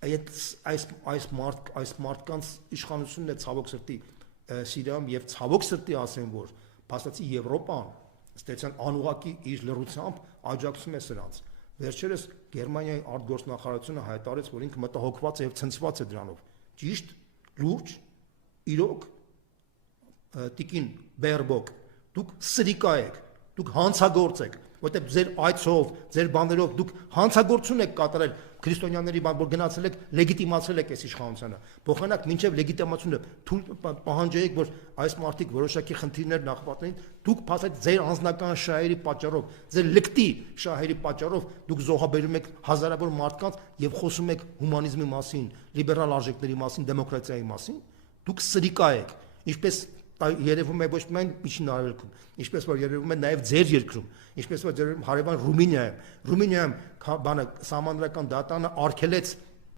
այս մարդկանց իշխանությունն է ցավոք սրտի Սիրիայում եւ ցավոք սրտի ասեմ, որ փաստացի Եվրոպան ստեցան անուղակի իր լռությամբ աջակցում է սրանց։ Վերջերս Գերմանիայի արտգործնախարարությունը հայտարարեց, որ ինքը մտահոգված է եւ ցնցված է դրանով։ Ճիշտ, լուրջ, իրոք, տիկին Բերբոկ, դուք սրիկա եք, դուք հանցագործ եք, որտեղ ձեր այցով, ձեր բաներով դուք հանցագործություն եք կատարել քրիստոնյաների բան, որ գնացել եք, լեգիտիմացել եք այս իշխանությունը։ Փոխանակ մինչև լեգիտիմացությունը պահանջեք, որ այս մարդիկ որոշակի խնդիրներ նախապատրին, դուք փաստորեն ձեր անձնական շահերի պատճառով, ձեր լկտի շահերի պատճառով դուք զոհաբերում եք հազարավոր մարդկանց եւ խոսում եք հումանիզմի մասին, լիբերալ արժեքների մասին, դեմոկրատիայի մասին, դուք սրիկա եք, ինչպես երևում է ոչ միայն Միջին Արևելքում, ինչպես որ երևում է նաև ձեր երկրում, ինչպես որ երևում հարևան Ռումինիայում բանը սահմանադրական դատանը արգելեց